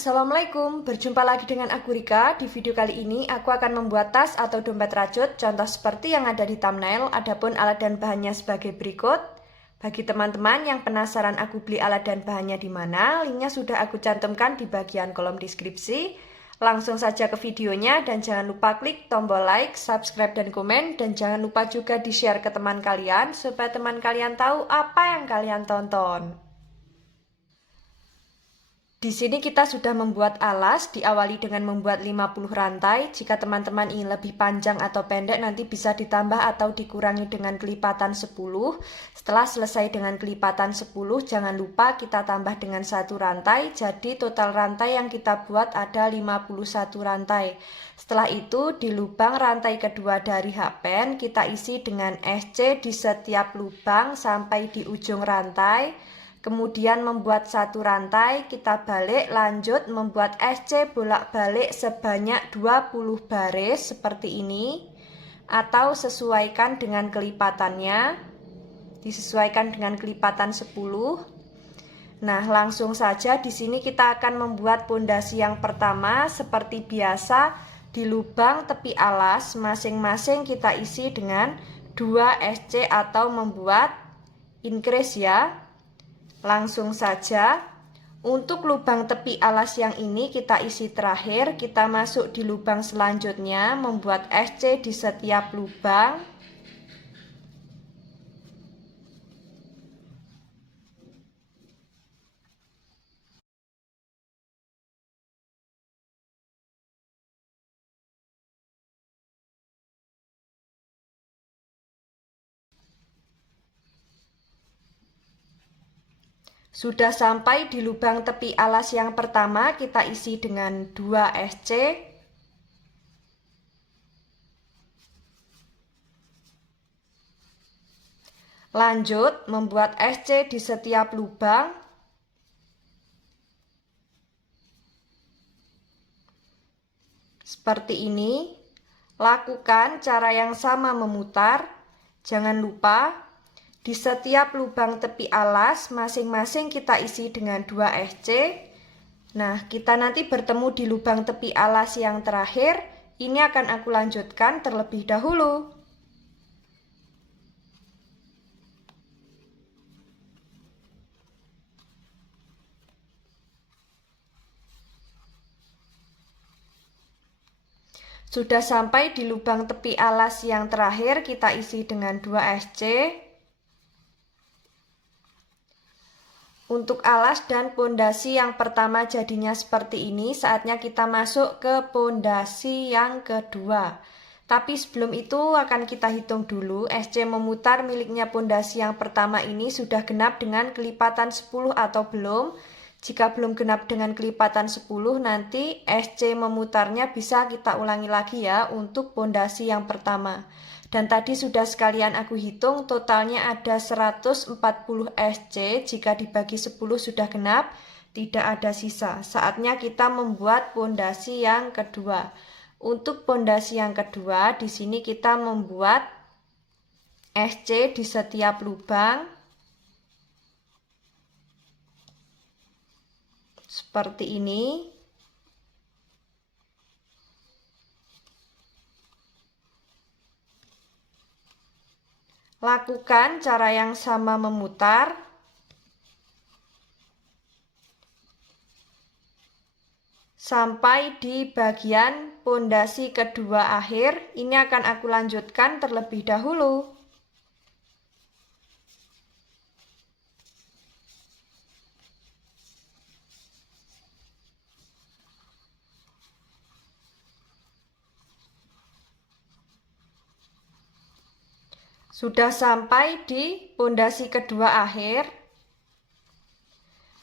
Assalamualaikum, berjumpa lagi dengan aku Rika. Di video kali ini aku akan membuat tas atau dompet rajut, contoh seperti yang ada di thumbnail. Adapun alat dan bahannya sebagai berikut. Bagi teman-teman yang penasaran aku beli alat dan bahannya di mana, linknya sudah aku cantumkan di bagian kolom deskripsi. Langsung saja ke videonya dan jangan lupa klik tombol like, subscribe, dan komen. Dan jangan lupa juga di-share ke teman kalian supaya teman kalian tahu apa yang kalian tonton. Di sini kita sudah membuat alas, diawali dengan membuat 50 rantai. Jika teman-teman ingin lebih panjang atau pendek, nanti bisa ditambah atau dikurangi dengan kelipatan 10. Setelah selesai dengan kelipatan 10, jangan lupa kita tambah dengan satu rantai. Jadi total rantai yang kita buat ada 51 rantai. Setelah itu, di lubang rantai kedua dari hakpen, kita isi dengan SC di setiap lubang sampai di ujung rantai. Kemudian membuat satu rantai, kita balik, lanjut membuat SC bolak-balik sebanyak 20 baris seperti ini, atau sesuaikan dengan kelipatannya, disesuaikan dengan kelipatan 10. Nah, langsung saja di sini kita akan membuat pondasi yang pertama. Seperti biasa, di lubang tepi alas masing-masing kita isi dengan 2 SC atau membuat increase ya. Langsung saja, untuk lubang tepi alas yang ini kita isi terakhir, kita masuk di lubang selanjutnya, membuat SC di setiap lubang. Sudah sampai di lubang tepi alas yang pertama, kita isi dengan 2 SC. Lanjut, membuat SC di setiap lubang. Seperti ini. Lakukan cara yang sama memutar. Jangan lupa, di setiap lubang tepi alas masing-masing kita isi dengan 2 SC. Nah, kita nanti bertemu di lubang tepi alas yang terakhir. Ini akan aku lanjutkan terlebih dahulu. Sudah sampai di lubang tepi alas yang terakhir, kita isi dengan 2 SC. Untuk alas dan pondasi yang pertama jadinya seperti ini, saatnya kita masuk ke pondasi yang kedua. Tapi sebelum itu akan kita hitung dulu, SC memutar miliknya pondasi yang pertama ini sudah genap dengan kelipatan 10 atau belum. Jika belum genap dengan kelipatan 10, nanti SC memutarnya bisa kita ulangi lagi ya untuk pondasi yang pertama. Dan tadi sudah sekalian aku hitung, totalnya ada 140 SC. Jika dibagi 10 sudah genap, tidak ada sisa. Saatnya kita membuat pondasi yang kedua. Untuk pondasi yang kedua, di sini kita membuat SC di setiap lubang. Seperti ini. Lakukan cara yang sama memutar. Sampai di bagian pondasi kedua akhir, ini akan aku lanjutkan terlebih dahulu. Sudah sampai di pondasi kedua akhir.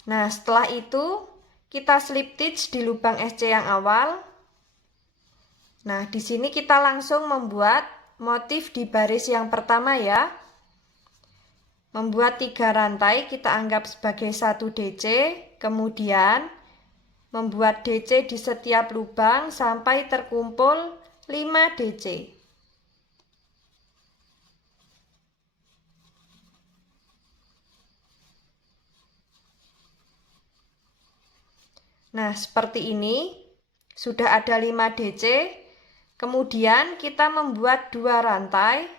Nah, setelah itu kita slip stitch di lubang SC yang awal. Nah, di sini kita langsung membuat motif di baris yang pertama ya. Membuat 3 rantai, kita anggap sebagai 1 DC, kemudian membuat DC di setiap lubang sampai terkumpul 5 DC. Nah, seperti ini. Sudah ada 5 DC. Kemudian kita membuat 2 rantai.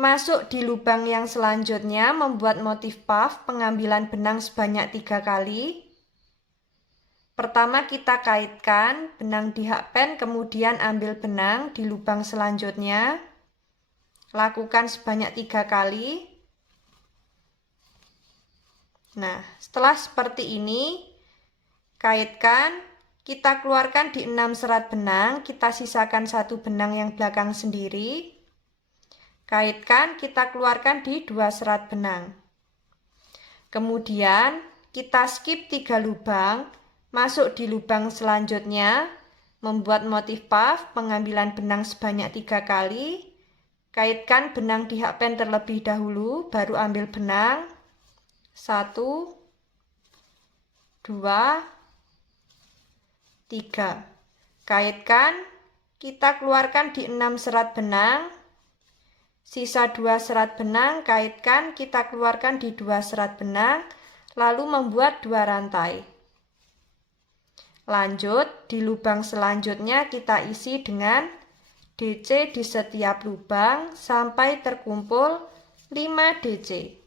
Masuk di lubang yang selanjutnya, membuat motif puff pengambilan benang sebanyak 3 kali. Pertama kita kaitkan benang di hakpen, kemudian ambil benang di lubang selanjutnya. Lakukan sebanyak 3 kali. Nah, setelah seperti ini, kaitkan, kita keluarkan di 6 serat benang, kita sisakan 1 benang yang belakang sendiri. Kaitkan, kita keluarkan di 2 serat benang. Kemudian, kita skip 3 lubang, masuk di lubang selanjutnya, membuat motif puff pengambilan benang sebanyak 3 kali. Kaitkan benang di hakpen terlebih dahulu, baru ambil benang. 1, 2, 3. Kaitkan, kita keluarkan di 6 serat benang. Sisa 2 serat benang, kaitkan, kita keluarkan di 2 serat benang, lalu membuat 2 rantai. Lanjut, di lubang selanjutnya kita isi dengan DC di setiap lubang sampai terkumpul 5 DC.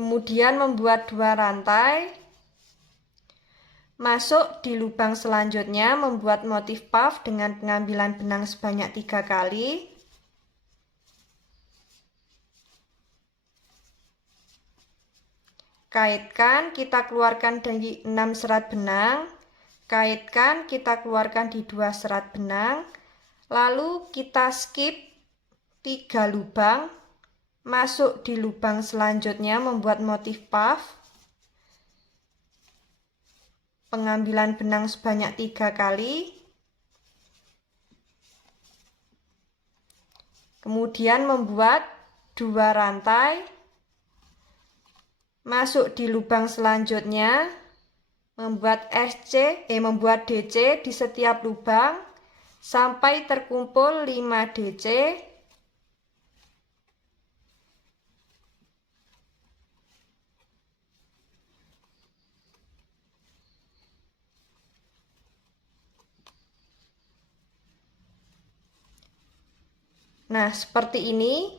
Kemudian membuat 2 rantai. Masuk di lubang selanjutnya, membuat motif puff dengan pengambilan benang sebanyak 3 kali. Kaitkan, kita keluarkan dari 6 serat benang. Kaitkan, kita keluarkan di 2 serat benang. Lalu kita skip 3 lubang. Masuk di lubang selanjutnya, membuat motif puff. Pengambilan benang sebanyak 3 kali. Kemudian membuat 2 rantai. Masuk di lubang selanjutnya, membuat DC di setiap lubang sampai terkumpul 5 DC. Nah, seperti ini.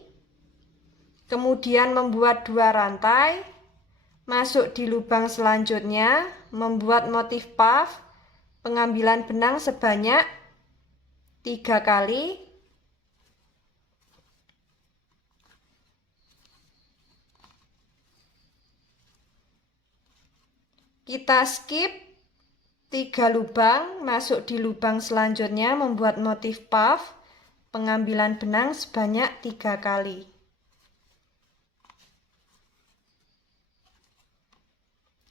Kemudian membuat 2 rantai. Masuk di lubang selanjutnya, membuat motif puff, pengambilan benang sebanyak 3 kali. Kita skip 3 lubang, masuk di lubang selanjutnya, membuat motif puff, pengambilan benang sebanyak 3 kali.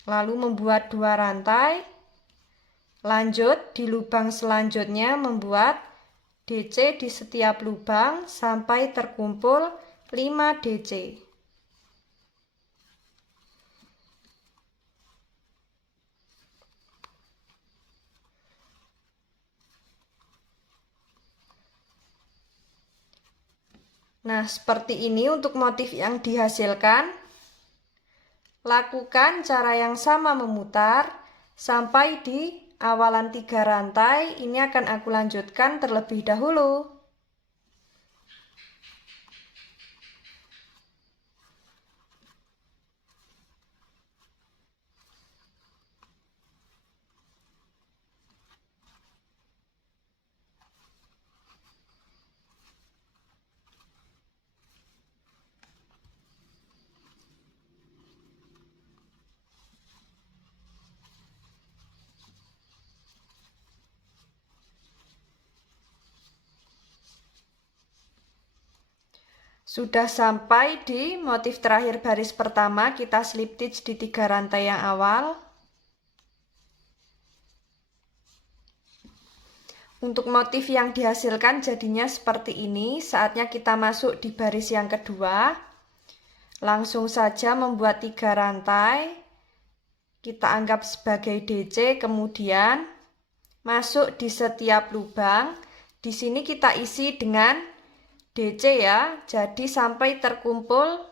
Lalu membuat 2 rantai. Lanjut di lubang selanjutnya, membuat DC di setiap lubang sampai terkumpul 5 DC. Nah, seperti ini untuk motif yang dihasilkan. Lakukan cara yang sama memutar sampai di awalan 3 rantai. Ini akan aku lanjutkan terlebih dahulu. Sudah sampai di motif terakhir baris pertama, kita slip stitch di 3 rantai yang awal. Untuk motif yang dihasilkan jadinya seperti ini. Saatnya kita masuk di baris yang kedua. Langsung saja membuat 3 rantai. Kita anggap sebagai DC, kemudian masuk di setiap lubang. Di sini kita isi dengan DC ya, jadi sampai terkumpul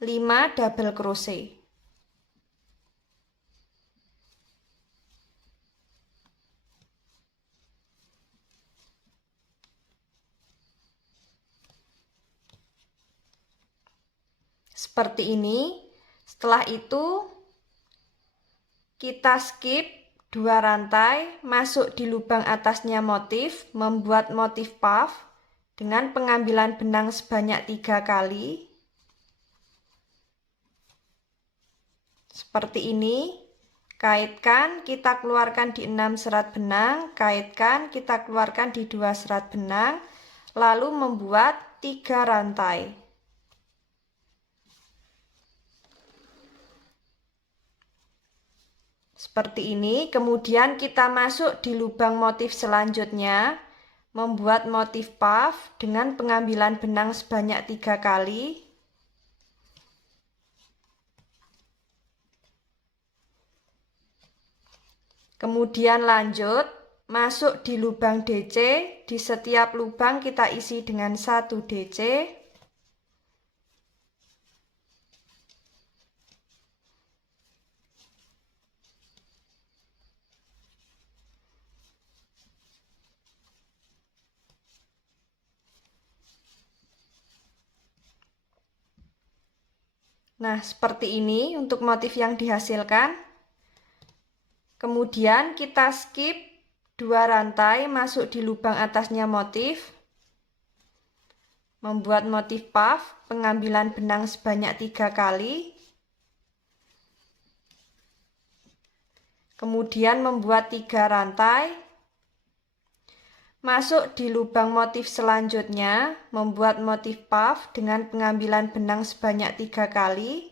5 double crochet. Seperti ini. Setelah itu kita skip 2 rantai, masuk di lubang atasnya motif, membuat motif puff dengan pengambilan benang sebanyak 3 kali. Seperti ini. Kaitkan, kita keluarkan di 6 serat benang, kaitkan, kita keluarkan di 2 serat benang, lalu membuat 3 rantai. Seperti ini, kemudian kita masuk di lubang motif selanjutnya, membuat motif puff dengan pengambilan benang sebanyak 3 kali. Kemudian lanjut, masuk di lubang DC, di setiap lubang kita isi dengan 1 DC. Nah, seperti ini untuk motif yang dihasilkan. Kemudian kita skip 2 rantai, masuk di lubang atasnya motif, membuat motif puff, pengambilan benang sebanyak 3 kali. Kemudian membuat 3 rantai. Masuk di lubang motif selanjutnya, membuat motif puff dengan pengambilan benang sebanyak 3 kali.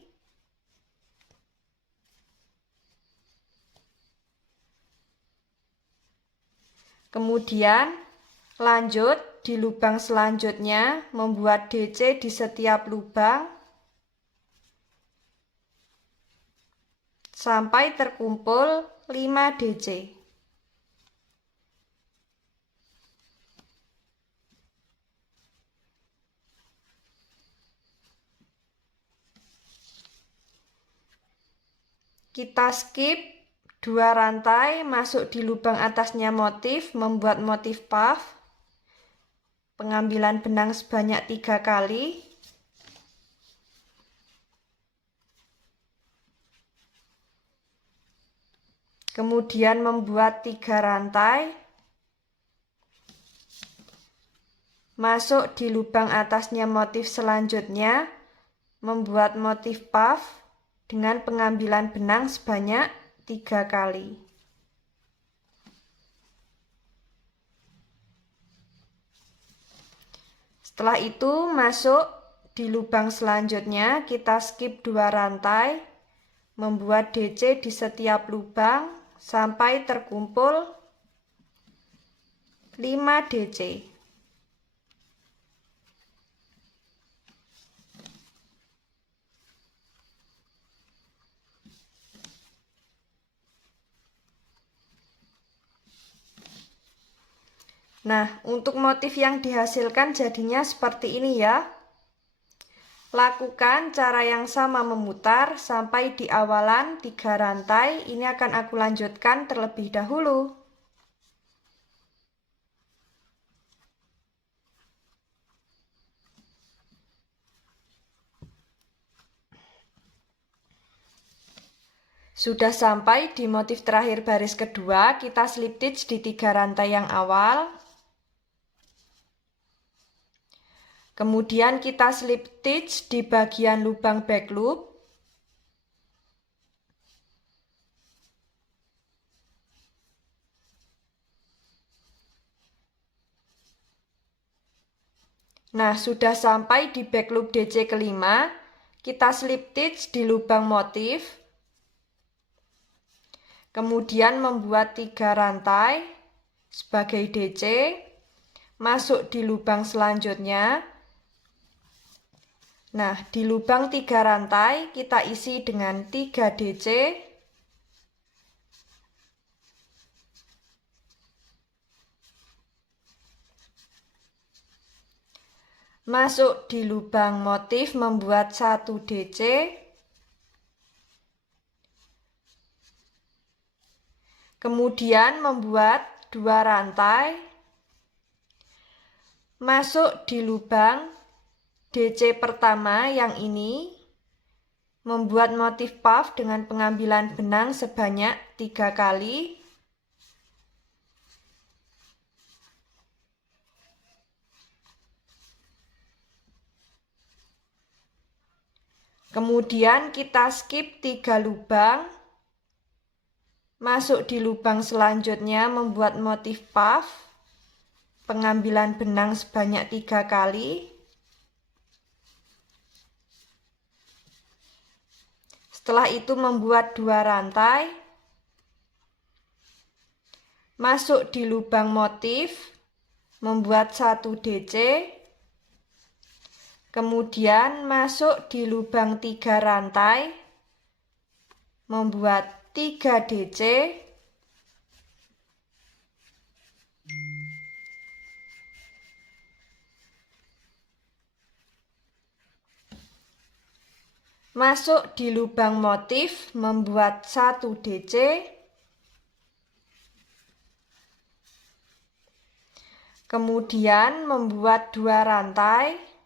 Kemudian lanjut di lubang selanjutnya, membuat DC di setiap lubang sampai terkumpul 5 DC. Kita skip 2 rantai, masuk di lubang atasnya motif, membuat motif puff, pengambilan benang sebanyak 3 kali. Kemudian membuat 3 rantai. Masuk di lubang atasnya motif selanjutnya, membuat motif puff dengan pengambilan benang sebanyak 3 kali. Setelah itu masuk di lubang selanjutnya, kita skip 2 rantai, membuat DC di setiap lubang sampai terkumpul 5 DC. Nah, untuk motif yang dihasilkan jadinya seperti ini ya. Lakukan cara yang sama memutar sampai di awalan 3 rantai. Ini akan aku lanjutkan terlebih dahulu. Sudah sampai di motif terakhir baris kedua, kita slip stitch di 3 rantai yang awal. Kemudian kita slip stitch di bagian lubang back loop. Nah, sudah sampai di back loop DC kelima, kita slip stitch di lubang motif. Kemudian membuat 3 rantai sebagai DC, masuk di lubang selanjutnya. Nah, di lubang 3 rantai kita isi dengan 3 DC. Masuk di lubang motif membuat 1 DC. Kemudian membuat 2 rantai. Masuk di lubang DC pertama yang ini. Membuat motif puff dengan pengambilan benang sebanyak 3 kali. Kemudian kita skip 3 lubang. Masuk di lubang selanjutnya membuat motif puff. Pengambilan benang sebanyak 3 kali. Setelah itu membuat 2 rantai. Masuk di lubang motif. Membuat 1 DC. Kemudian masuk di lubang 3 rantai, membuat 3 DC. Masuk di lubang motif, membuat 1 DC. Kemudian membuat 2 rantai.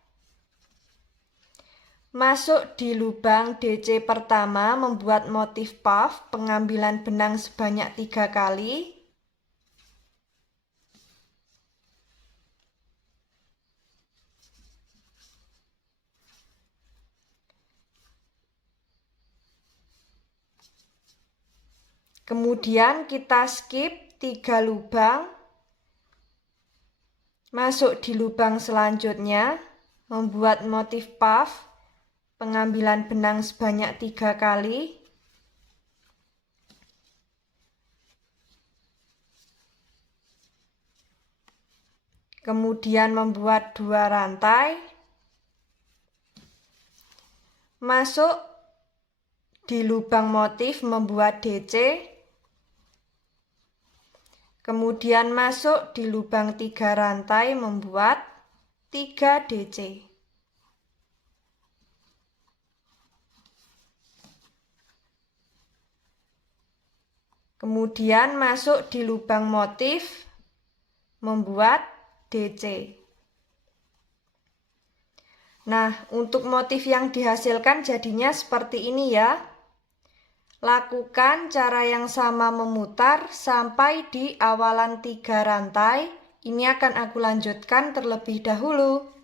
Masuk di lubang DC pertama membuat motif puff, pengambilan benang sebanyak 3 kali. Kemudian kita skip 3 lubang. Masuk di lubang selanjutnya, membuat motif puff. Pengambilan benang sebanyak 3 kali. Kemudian membuat 2 rantai. Masuk di lubang motif membuat DC. Kemudian masuk di lubang 3 rantai membuat 3 DC. Kemudian masuk di lubang motif, membuat DC. Nah, untuk motif yang dihasilkan jadinya seperti ini ya. Lakukan cara yang sama memutar sampai di awalan 3 rantai. Ini akan aku lanjutkan terlebih dahulu.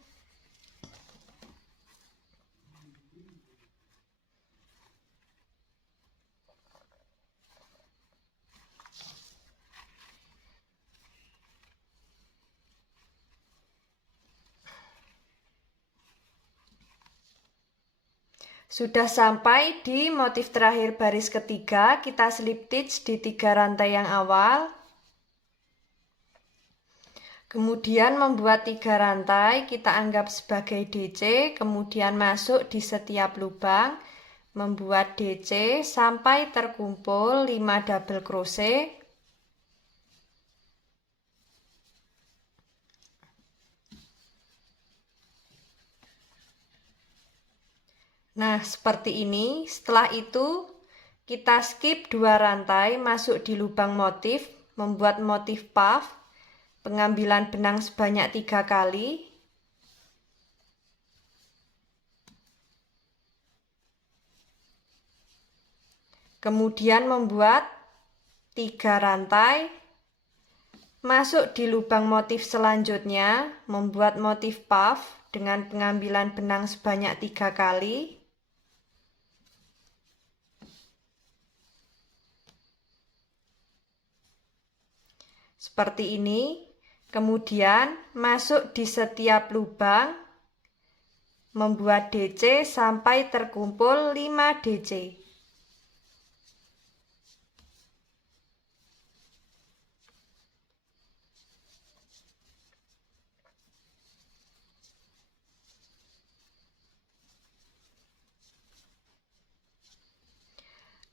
Sudah sampai di motif terakhir baris ketiga, kita slip stitch di 3 rantai yang awal. Kemudian membuat 3 rantai, kita anggap sebagai DC, kemudian masuk di setiap lubang, membuat DC sampai terkumpul 5 double crochet. Nah, seperti ini. Setelah itu, kita skip 2 rantai, masuk di lubang motif, membuat motif puff, pengambilan benang sebanyak 3 kali. Kemudian membuat 3 rantai, masuk di lubang motif selanjutnya, membuat motif puff dengan pengambilan benang sebanyak 3 kali. Seperti ini. Kemudian masuk di setiap lubang, membuat DC sampai terkumpul 5 DC.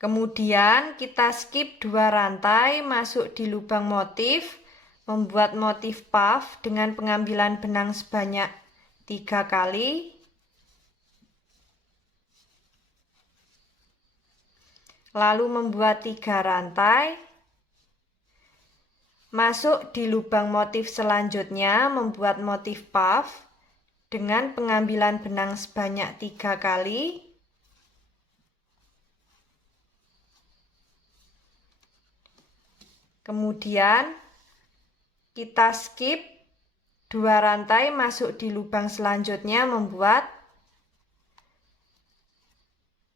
Kemudian kita skip 2 rantai, masuk di lubang motif, membuat motif puff dengan pengambilan benang sebanyak 3 kali, lalu membuat 3 rantai, masuk di lubang motif selanjutnya membuat motif puff dengan pengambilan benang sebanyak 3 kali, kemudian kita skip 2 rantai masuk di lubang selanjutnya membuat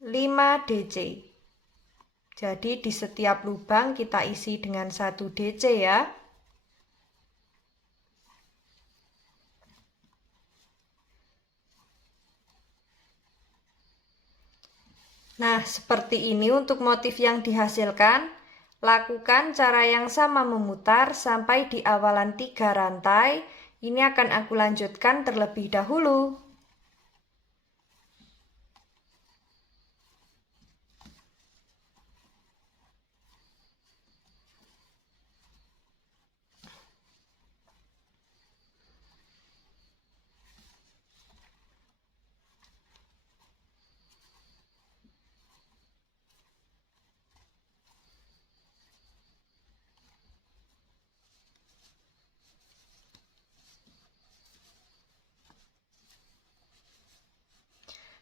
5 DC. Jadi di setiap lubang kita isi dengan 1 DC ya. Nah, seperti ini untuk motif yang dihasilkan. Lakukan cara yang sama memutar sampai di awalan 3 rantai. Ini akan aku lanjutkan terlebih dahulu.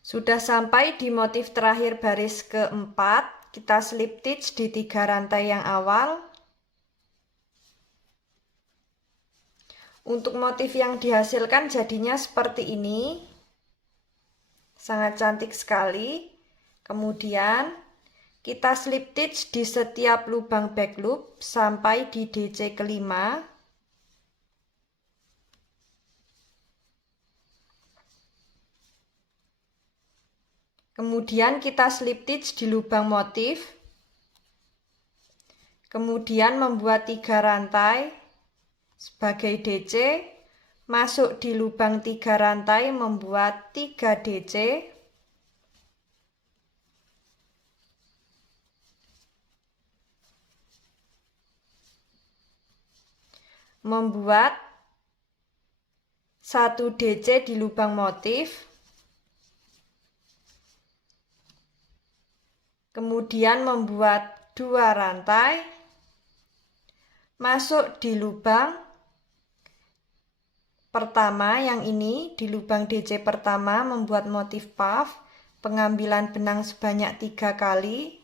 Sudah sampai di motif terakhir baris keempat, kita slip stitch di 3 rantai yang awal. Untuk motif yang dihasilkan jadinya seperti ini. Sangat cantik sekali. Kemudian kita slip stitch di setiap lubang back loop sampai di DC kelima. Kemudian kita slip stitch di lubang motif. Kemudian membuat 3 rantai sebagai DC. Masuk di lubang 3 rantai membuat 3 DC. Membuat 1 DC di lubang motif. Kemudian membuat 2 rantai, masuk di lubang pertama yang ini, di lubang DC pertama membuat motif puff, pengambilan benang sebanyak 3 kali,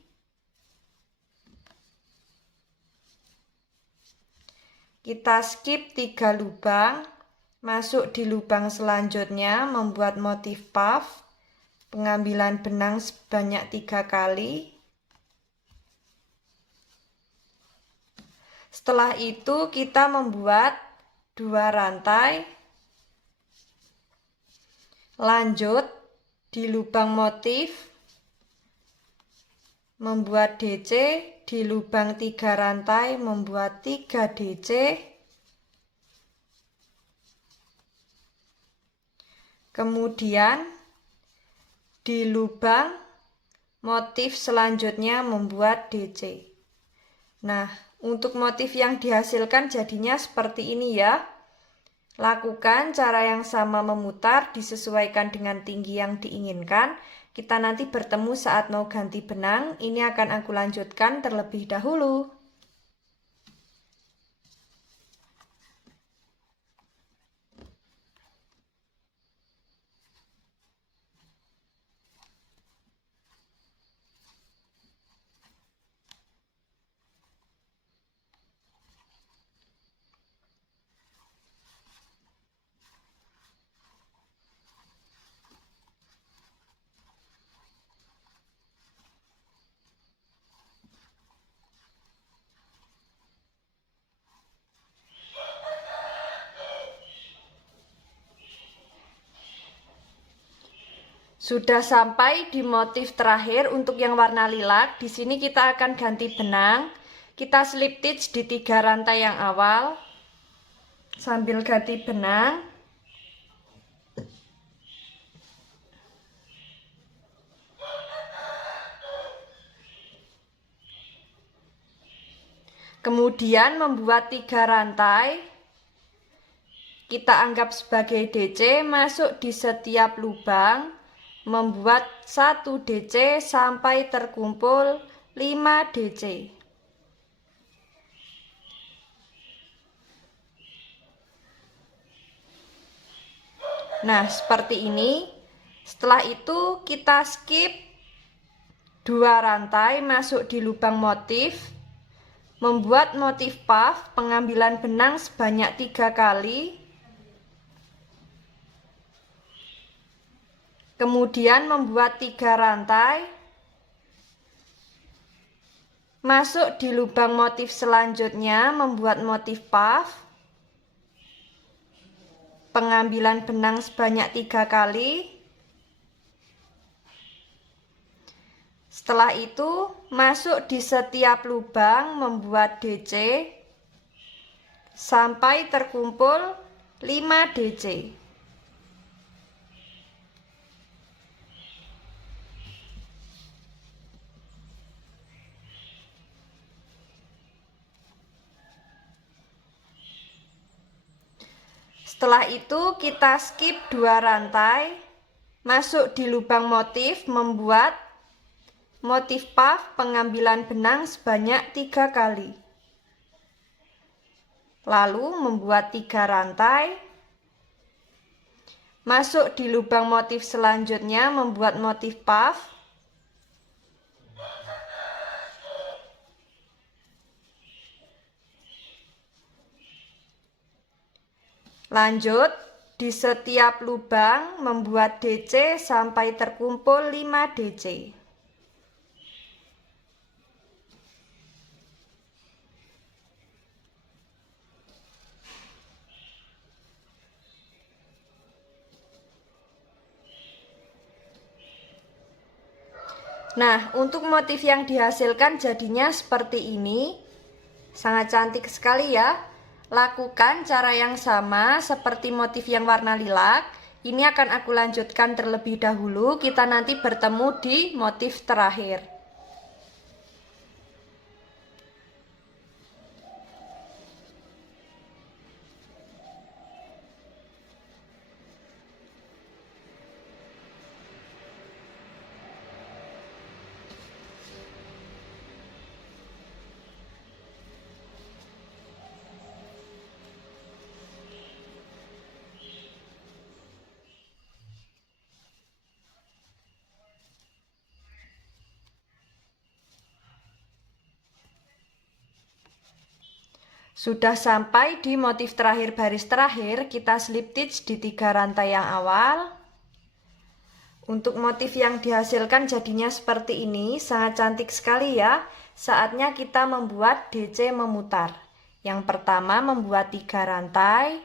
kita skip 3 lubang, masuk di lubang selanjutnya membuat motif puff, pengambilan benang sebanyak 3 kali. Setelah itu kita membuat 2 rantai. Lanjut di lubang motif membuat DC, di lubang 3 rantai membuat 3 DC. Kemudian di lubang motif selanjutnya membuat DC. Nah, untuk motif yang dihasilkan jadinya seperti ini ya. Lakukan cara yang sama memutar disesuaikan dengan tinggi yang diinginkan. Kita nanti bertemu saat mau ganti benang. Ini akan aku lanjutkan terlebih dahulu. Sudah sampai di motif terakhir untuk yang warna lilac. Di sini kita akan ganti benang. Kita slip stitch di 3 rantai yang awal. Sambil ganti benang. Kemudian membuat 3 rantai. kita anggap sebagai DC, masuk di setiap lubang, membuat 1 DC sampai terkumpul 5 DC. Nah, seperti ini. Setelah itu kita skip 2 rantai, masuk di lubang motif, membuat motif puff, pengambilan benang sebanyak 3 kali. Kemudian membuat 3 rantai, masuk di lubang motif selanjutnya, membuat motif puff, pengambilan benang sebanyak 3 kali. Setelah itu masuk di setiap lubang, membuat DC sampai terkumpul 5 DC. Setelah itu kita skip 2 rantai, masuk di lubang motif, membuat motif puff, pengambilan benang sebanyak 3 kali. Lalu membuat 3 rantai, masuk di lubang motif selanjutnya, membuat motif puff, lanjut di setiap lubang membuat DC sampai terkumpul 5 DC. Nah, untuk motif yang dihasilkan jadinya seperti ini. Sangat cantik sekali ya. Lakukan cara yang sama seperti motif yang warna lilac. Ini akan aku lanjutkan terlebih dahulu. Kita nanti bertemu di motif terakhir. Sudah sampai di motif terakhir baris terakhir, kita slip stitch di 3 rantai yang awal. Untuk motif yang dihasilkan jadinya seperti ini, sangat cantik sekali ya. Saatnya kita membuat DC memutar. Yang pertama membuat 3 rantai,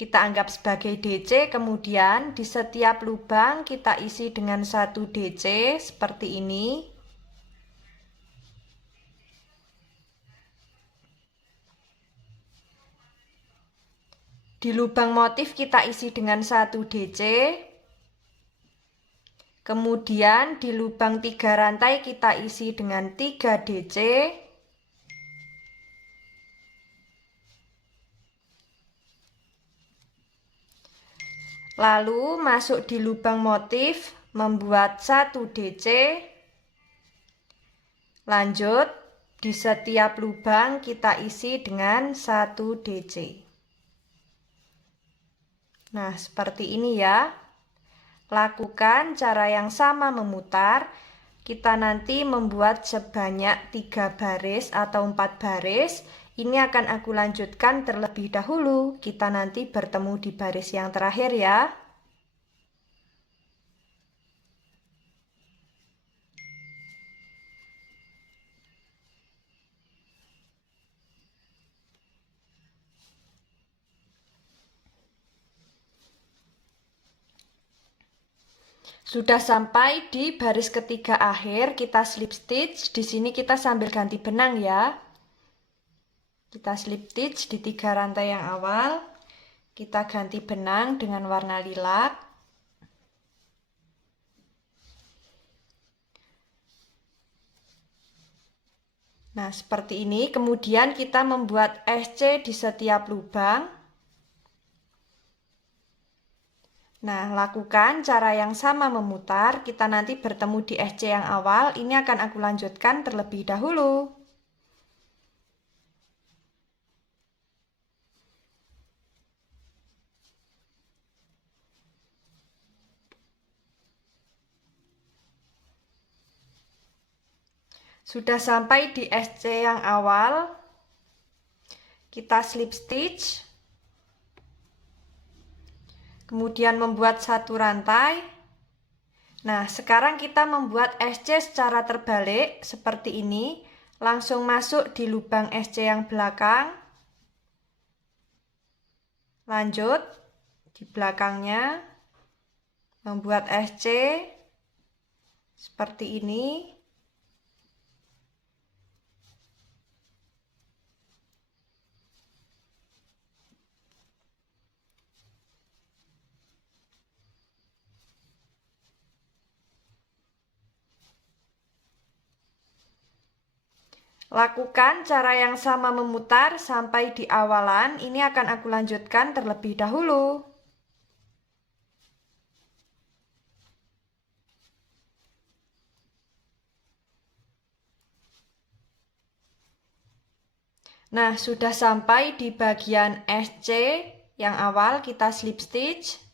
kita anggap sebagai DC, kemudian di setiap lubang kita isi dengan 1 DC seperti ini. Di lubang motif kita isi dengan 1 DC. Kemudian di lubang 3 rantai kita isi dengan 3 DC. Lalu masuk di lubang motif, membuat 1 DC. Lanjut, di setiap lubang kita isi dengan 1 DC. Nah, seperti ini ya. Lakukan cara yang sama memutar. Kita nanti membuat sebanyak 3 baris atau 4 baris. Ini akan aku lanjutkan terlebih dahulu. Kita nanti bertemu di baris yang terakhir ya. Sudah sampai di baris ketiga akhir, kita slip stitch. Di sini kita sambil ganti benang ya. Kita slip stitch di 3 rantai yang awal. Kita ganti benang dengan warna lilac. Nah, seperti ini. Kemudian kita membuat SC di setiap lubang. Nah, lakukan cara yang sama memutar. Kita nanti bertemu di SC yang awal. Ini akan aku lanjutkan terlebih dahulu. Sudah sampai di SC yang awal. Kita slip stitch. Kemudian membuat satu rantai. Nah, sekarang kita membuat SC secara terbalik seperti ini. Langsung masuk di lubang SC yang belakang. Lanjut di belakangnya membuat SC seperti ini. Lakukan cara yang sama memutar sampai di awalan. Ini akan aku lanjutkan terlebih dahulu. Nah, sudah sampai di bagian SC yang awal, kita slip stitch.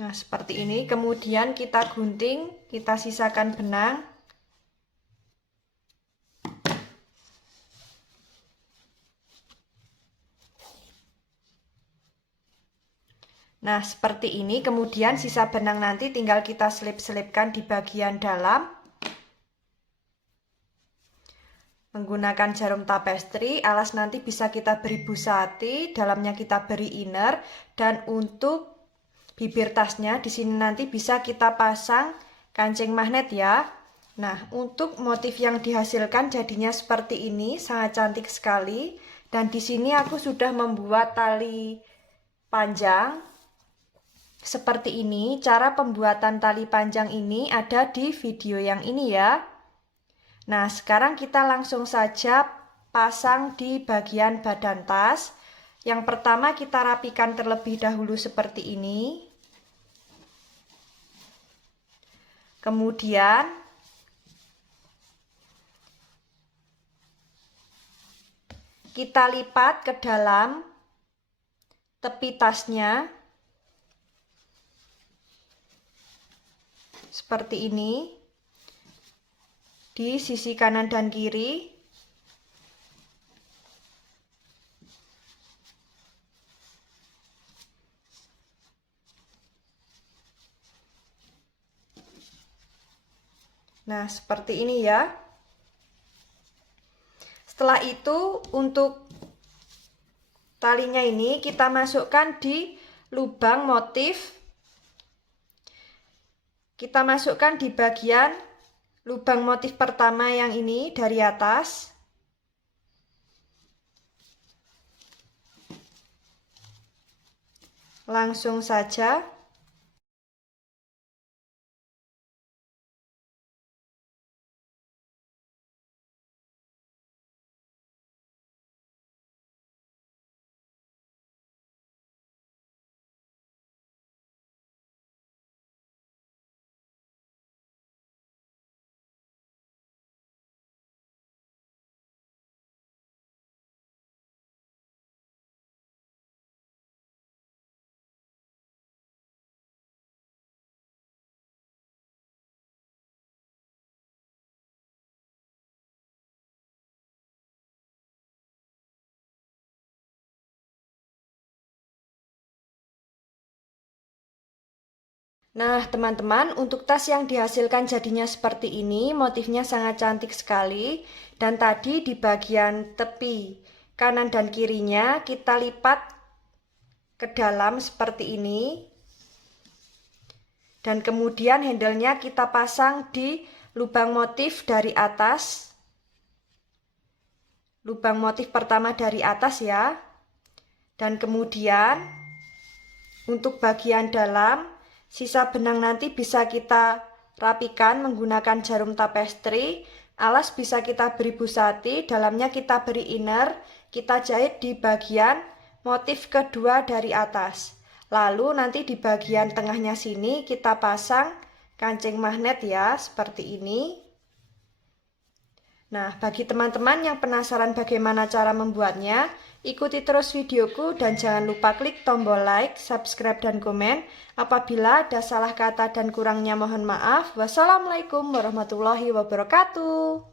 Nah, seperti ini. Kemudian kita gunting, kita sisakan benang. Nah, seperti ini. Kemudian sisa benang nanti tinggal kita selip-selipkan di bagian dalam. Menggunakan jarum tapestri, alas nanti bisa kita beri busati, dalamnya kita beri inner, dan untuk bibir tasnya di sini nanti bisa kita pasang kancing magnet ya. Nah, untuk motif yang dihasilkan jadinya seperti ini, sangat cantik sekali. Dan di sini aku sudah membuat tali panjang seperti ini. Cara pembuatan tali panjang ini ada di video yang ini ya. Nah, sekarang kita langsung saja pasang di bagian badan tas. Yang pertama kita rapikan terlebih dahulu seperti ini. Kemudian kita lipat ke dalam tepi tasnya. Seperti ini. Di sisi kanan dan kiri. Nah, seperti ini ya. Setelah itu, untuk talinya ini kita masukkan di lubang motif. Kita masukkan di bagian lubang motif pertama yang ini dari atas. Langsung saja. Nah, teman-teman, untuk tas yang dihasilkan jadinya seperti ini, motifnya sangat cantik sekali. Dan tadi di bagian tepi kanan dan kirinya kita lipat ke dalam seperti ini. Dan kemudian handle-nya kita pasang di lubang motif dari atas. Lubang motif pertama dari atas ya. Dan kemudian untuk bagian dalam, sisa benang nanti bisa kita rapikan menggunakan jarum tapestri. Alas bisa kita beri busati, dalamnya kita beri inner, kita jahit di bagian motif kedua dari atas. Lalu nanti di bagian tengahnya sini kita pasang kancing magnet ya, seperti ini. Nah, bagi teman-teman yang penasaran bagaimana cara membuatnya, ikuti terus videoku dan jangan lupa klik tombol like, subscribe, dan komen. Apabila ada salah kata dan kurangnya mohon maaf. Wassalamualaikum warahmatullahi wabarakatuh.